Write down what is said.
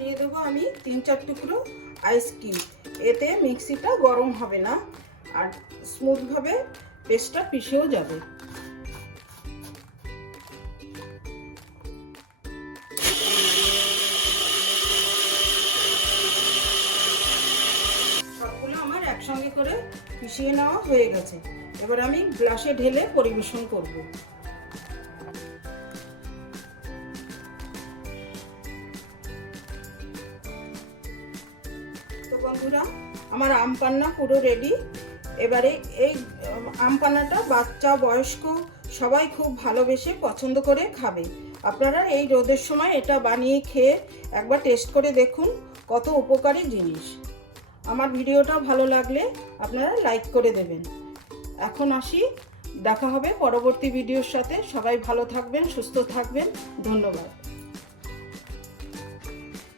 দিয়ে দেবো আমি 3-4 টুকরো আইসক্রিম। এতে মিক্সিটা গরম হবে না আর স্মুথভাবে পেস্টটা পিষেও যাবে। সবগুলো আমার একসঙ্গে করে পিষিয়ে নেওয়া হয়ে গেছে। এবার আমি গ্লাসে ঢেলে পরিবেশন করব। তো বন্ধুরা, আমার আম পান্না পুরো রেডি। এবারে এই আম পান্নাটা বাচ্চা বয়স্ক সবাই খুব ভালোবেসে পছন্দ করে খাবে। আপনারা এই রোদের সময় এটা বানিয়ে খেয়ে একবার টেস্ট করে দেখুন, কত উপকারী জিনিস। আমার ভিডিওটা ভালো লাগলে আপনারা লাইক করে দেবেন। এখন আসি, দেখা হবে পরবর্তী ভিডিওর সাথে। সবাই ভালো থাকবেন, সুস্থ থাকবেন। ধন্যবাদ।